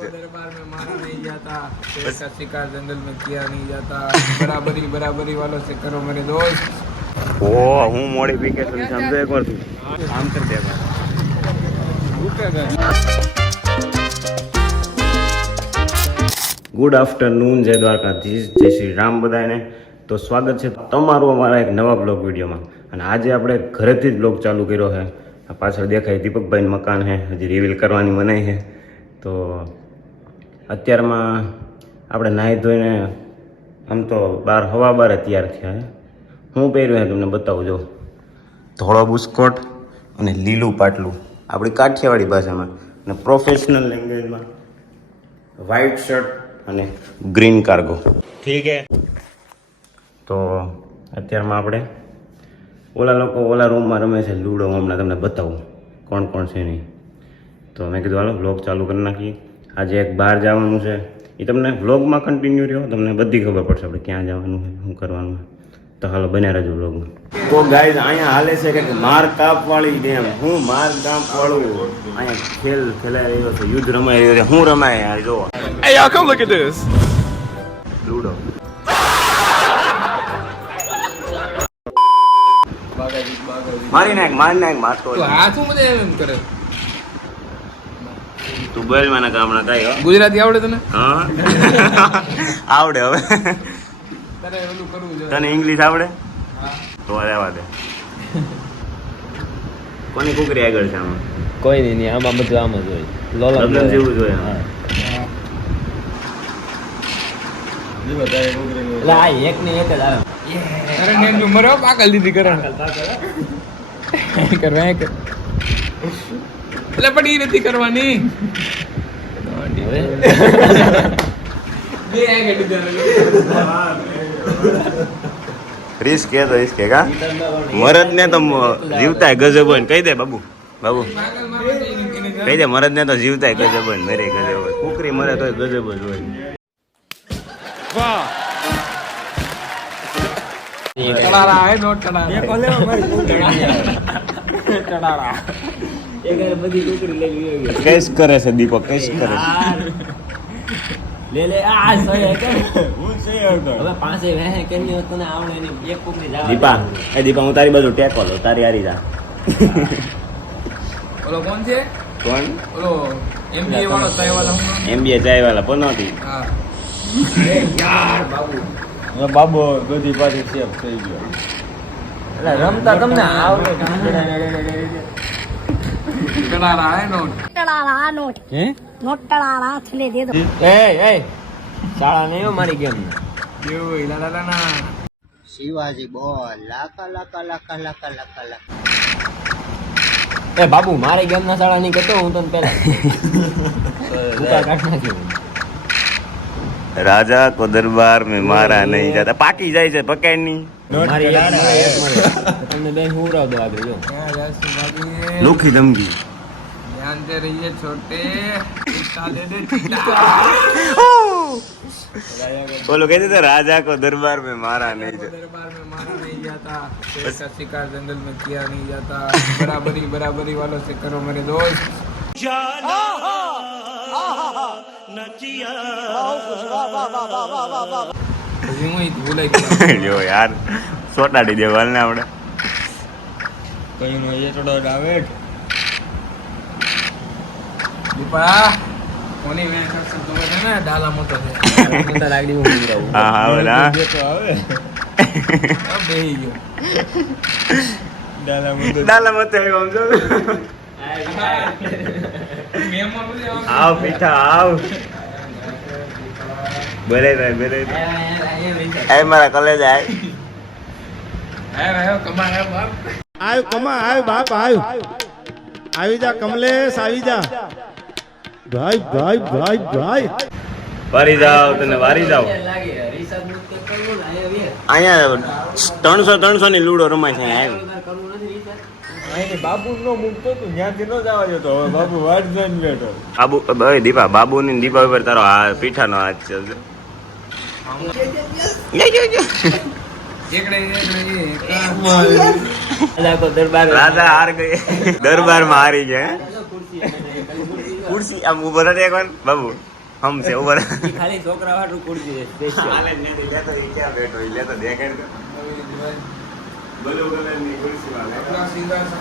दरबार में मारा नहीं जाता, शेर का शिकार जंगल में किया नहीं जाता, बराबरी बराबरी वालों से करो मेरे दोस्त। ઓ હું મોડિફિકેશન સમજો એકવાર તું આમ કરી દે ગુડ આફ્ટરનૂન જય દ્વારકાધીશ જય શ્રી રામ બધાને તો સ્વાગત છે તમારું અમારા એક નવા બ્લોગ વિડીયોમાં અને આજે આપણે ઘરેથી જ બ્લોગ ચાલુ કર્યો છે આ પાછળ દેખાય દીપકભાઈનું મકાન છે હજી રિવીલ કરવાની મનાઈ છે તો અત્યારમાં આપણે નાહી ધોઈને આમ તો બાર હવા બાર તૈયાર થયા છે હું પહેર્યું છે તમને બતાવું જો ધોળો બુસ્કોટ અને લીલું પાટલું આપણી કાઠિયાવાડી ભાષામાં અને પ્રોફેશનલ લેંગ્વેજમાં વ્હાઇટ શર્ટ અને ગ્રીન કાર્ગો ઠીક હે તો અત્યારમાં આપણે ઓલા લોકો ઓલા રૂમમાં રમે છે લૂડો હમણાં તમને બતાવું કોણ કોણ છે નહીં તો મેં કીધું હાલો વ્લોગ ચાલુ કરી નાખીએ આજે એક બહાર જવાનું છે એ તમને વ્લોગમાં કન્ટિન્યુ રહ્યો તમને બધી ખબર પડશે આપણે ક્યાં જવાનું છે શું કરવાનું છે તો હાલો બન્યા રહેજો વ્લોગમાં તો ગાઈઝ અહીંયા હાલે છે કે માર કાપ વાળી ગેમ હું માર કાપ વાળું અહીંયા ખેલ ખેલાઈ રહ્યો છે યુદ્ધ રમાઈ રહ્યો છે હું રમાય યાર જો Hey y'all, come look at this. Ludo મારી નાખ મારતો તો હાથ હું બધે એમ કરે. તું બોલ મને ગામના કાઈ હો ગુજરાતી આવડે તને? હા આવડે હવે તારે ઓલું કરવું જોઈએ. તને ઇંગ્લિશ આવડે હા. તો રહેવા દે કોની કુકરી આગળ છે આમાં કોઈ નહીં આમાં બધું આમ જ હોય લોલા લગ્ન જેવું જોઈએ એટલે આ એક ને એક જ આવે અરે ને તું મરો પાકલ દીધી કરે. કરવા કર. એટલે પણ ઈ નથી કરવાની. બે આગળ દીધા. રિસ્ક હે તો રિસ્ક હે કા મરદ ને તો જીવતા ગજબ હોય કહી દે બાબુ બાબુ પાગલ મારે કહી દે મરદ ને તો જીવતા ગજબ હોય મેરે ગજબ હોય કુકરી મરે તો ગજબ જ હોય ટડારા હે નોટ ટડારા. એ કોલે મારી ટડારા. એક બધી કુકરી લઈ ગઈ કેસ કરે છે દીપક કેસ કરે લે આ સહી કે હું સહી હતો હવે પાસે વેહે કેની તને આવડે ને એક કુકરી જાવ દીપા હું તારી બાજુ ટેકો લો તારી હારી જા ઓલો કોણ છે? કોણ ઓલો MBA વાળો ચાય વાળો હું? એમબીએ ચાય વાળા પનોતી હા. બાબો બધી પાછી સેફ થઈ ગયો એટલે રમતા તમને આવડે ટડારા હે નોટ. टड़ारा नोट હે नोट टड़ारा थले दे दो એ શાળા નહીં હો મારી ગેમ यो ला ला ला ना. શિવાજી બોલ લાખા લાખા લાખા લાખા લાખા લાખા એ બાબુ મારી ગેમ ના શાળા નહીં કહેતો હું તને પેલા ઉતાર કાઢ નાખ્યો રાજા કો દરબાર में मारा नहीं जाता પાકી જાય છે પકડ ની મારી એક મળે તમને બેન હુરાવ દો આગળ જો क्या जैसे बाकी લુખી ધમકી ध्यान से रहिए छोटे. टीका दे दे બોલો कहते थे राजा को दरबार में मारा नहीं जाता दरबार में मारा नहीं जाता, शेर का शिकार जंगल में किया नहीं जाता, बराबरी बराबरी वालों से करो मेरे दोस्त. હજી હું ઈ ભૂલાઈ ગયો. લ્યો યાર સોટાડી દેવાલ ને આપણે કઈ નો એ થોડો ડાવેટ દીપા કોની મેં કરશે તો છે ને ડાલા મોટો છે. મોટા લાગડી હું હુરાવ હા હા બોલા તો આવે આ બેહી ગયો. ડાલા મુંડો ડાલા મત આવ્યો સમજો મહેમાન બોલે આવ પીઠા આવ બોલે એ મારા કલેજ આય આયો કમા હે બાપ. આવ કમા આવ બાપ આવ આવી જા કમલેશ આવી જા ભાઈ ભાઈ ભાઈ ભાઈ વારી જાવ તને વારી જાવ લાગે રિસાદ મુક્ત કરવું ને અહીંયા 300 ની લૂડો રમાય છે અહીંયા કરવું નથી રિસાદ અહીં બાબુ નો મૂકતો તું ત્યાંથી ન જવા દેતો હવે બાબુ વાટ જોઈને બેઠો બાબુ ઓય દીપા બાબુ ની દીપા ઉપર તારો આ પીઠાનો હાથ છે એકડે અલા કો દરબાર રાજા હાર ગઈ દરબાર માં હારી ગયા ખુરશી ખુરશી આમ ઉભો રહે એકવાર બાબુ હમ છે ઉભો રહે ઈ ખાલી છોકરા વાળું ખુરશી છે સ્પેશિયલ. હાલે જ નથી લેતો એ ક્યાં બેઠો એ લેતો દેખાડ તો બ્લુ કલરની ખુરશી વાળે अपना सिंहासन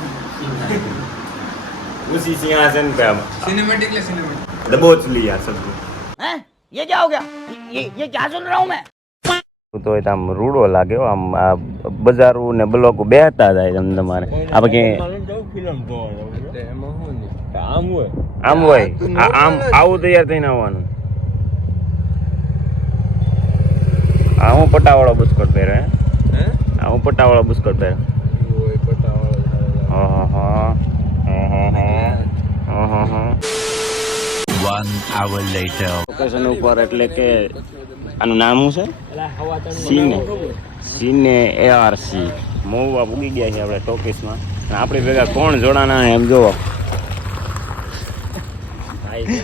उसी सिंहासन पे हम सिनेमैटिक ले सिनेमैटिक दबोच लिया सबको ये क्या हो गया ये क्या सुन रहा हूँ मैं તો એ આમ રૂડો લાગે હો, આમ આ બજારું ને બ્લોક બેહતા જાય આમ તમારે આ કે ફિલ્મ જોવા એમાં શું ને આમ હોય આમ હોય આમ આવું તૈયાર થઈને આવવાનું. આ હું પટ્ટાવાળો બુસ્કોટ પહેરે હે આ હું પટ્ટાવાળો બુસ્કોટ પહેરે ઓય પટાવાળો લોકેશન ઉપર એટલે કે આનું નામ શું છે એલા હવા તણ સીને એઆરસી મહુવા પૂગી ગયા છે આપણે ટોકીસમાં અને આપણી ભેગા કોણ જોડાના એમ જોવો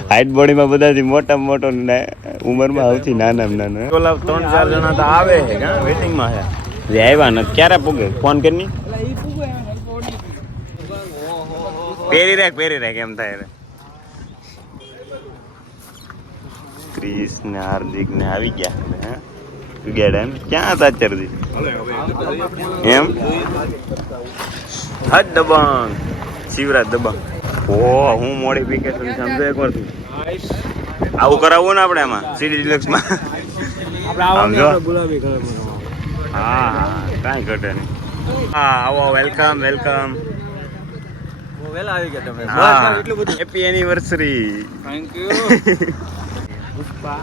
હાઈટ બોડીમાં બધાથી મોટા મોટો ને ઉંમરમાં સૌથી નાના નાનો ઓલા 3-4 જણા તો આવે છે કા વેટિંગમાં છે જે આવ્યા ને ક્યારે પૂગે ફોન કરી પહેરી રાખ એમ થાય ક્રિસ ને હાર્દિક ને આવી ગયા હે ગેડા એમ ક્યાં હતા અત્યારથી એમ હદ દબાણ શિવરાજ દબાણ ઓ હું મોડિફિકેશન સમજો એકવાર તું આવું કરાવવું ને આપણે એમાં સીડી ડિલક્સમાં સમજો ગુલાબી કલર હા હા કાંઈ ઘટે નહીં હા આવો વેલકમ વેલકમ વેલા આવી ગયા તમે હા happy anniversary thank you Pushpa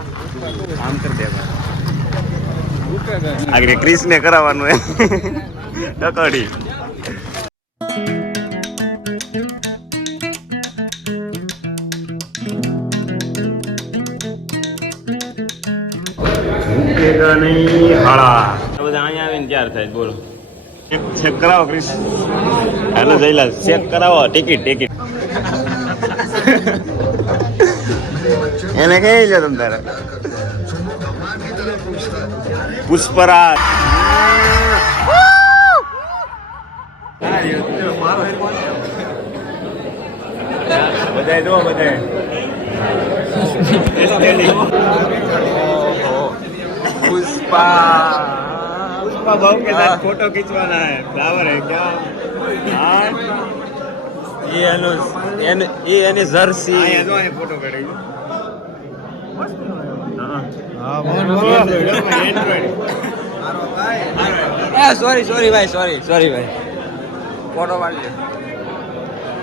આમ કરી દે આગળ ક્રિસ ને કરાવવાનું એમ ટકડી ઝૂકેગા નહીં હાળા બધા અહીંયા આવીને ત્યાર થાય બોલો ચેક કરાવો ક્રિસ હેલો જયલા ચેક કરાવો ટિકિટ એને કઈ લો તમ તારે પુષ્પરાજ બધાય દો બધાય पुष्पा भाव के साथ फोटो खिंचवाना है फ्लावर है क्या हाँ ये એની જર્સી आया तो फोटो करेगी સોરી ભાઈ સોરી ફોટો પાડી લે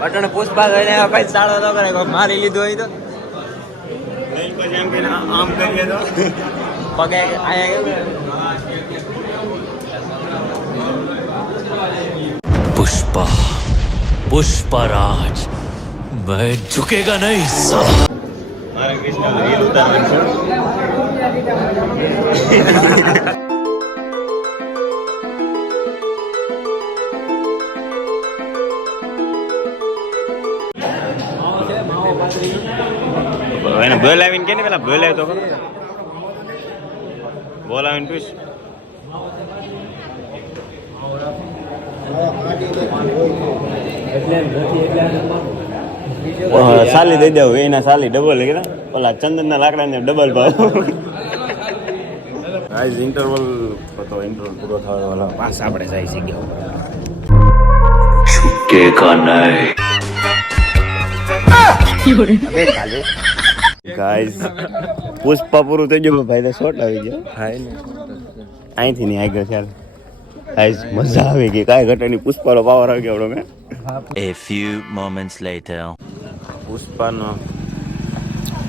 અટણ પુષ્પા ગઈને ભાઈ સાડો ન કરે કોઈ મારી લીધો હોય તો आम करिए तो પગે આયા पुष्पराज मैं झुकेगा नहीं साला मारा कृष्ण रील उतारવાનું છે એને બોલાવીને કે ને પેલા બોલાવ તો ખરો બોલાવીને પૂછ સાલી દઈ દઉં એના સાલી ડબલ કે ઓલા ચંદનના લાકડાને ડબલ ભાવ ગાઈસ ઇન્ટરવલ પૂરો થવા વાળો પાસ આપણે જાય છે ગયા झुकेगा नहीं ગાઈસ પુષ્પા પૂરું થઈ ગયું ભાઈ તો શોટ આવી ગયો હાય ને અહીંથી નહીં આગળ ચાલ ગાઈસ મજા આવી ગઈ કાંઈ ઘટે નહીં પુષ્પાનો પાવર આવી ગયો આપણો A few moments later પુષ્પાનો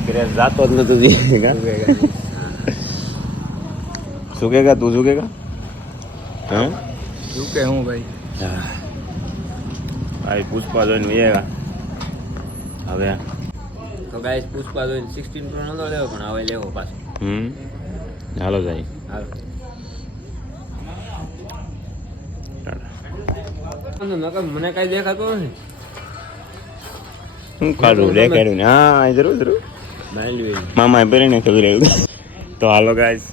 ક્રેઝ જાતો જ નતો ઝુકેગા તું ઝુકેગા હે झुके हूँ भाई ભાઈ પુષ્પા જોઈને વિયેગા હવે તો ગાઈસ પુષ્પા જોઈને 16 પ્રો નતો લેવો પણ હવે લેવો પાછો હાલો જાય હાલો મને કઈ દેખાતું નથી શું કાઢું દેખાડ્યું ને હા જરૂર જરૂર મામાએ પહેરીને ખબર આવ્યું તો હાલો ગાઈસ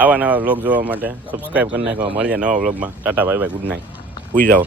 આવા નવા વ્લોગ જોવા માટે સબસ્ક્રાઈબ કરી નાખો મળીએ નવા વ્લોગમાં Tata bye bye good night સુઈ જાઓ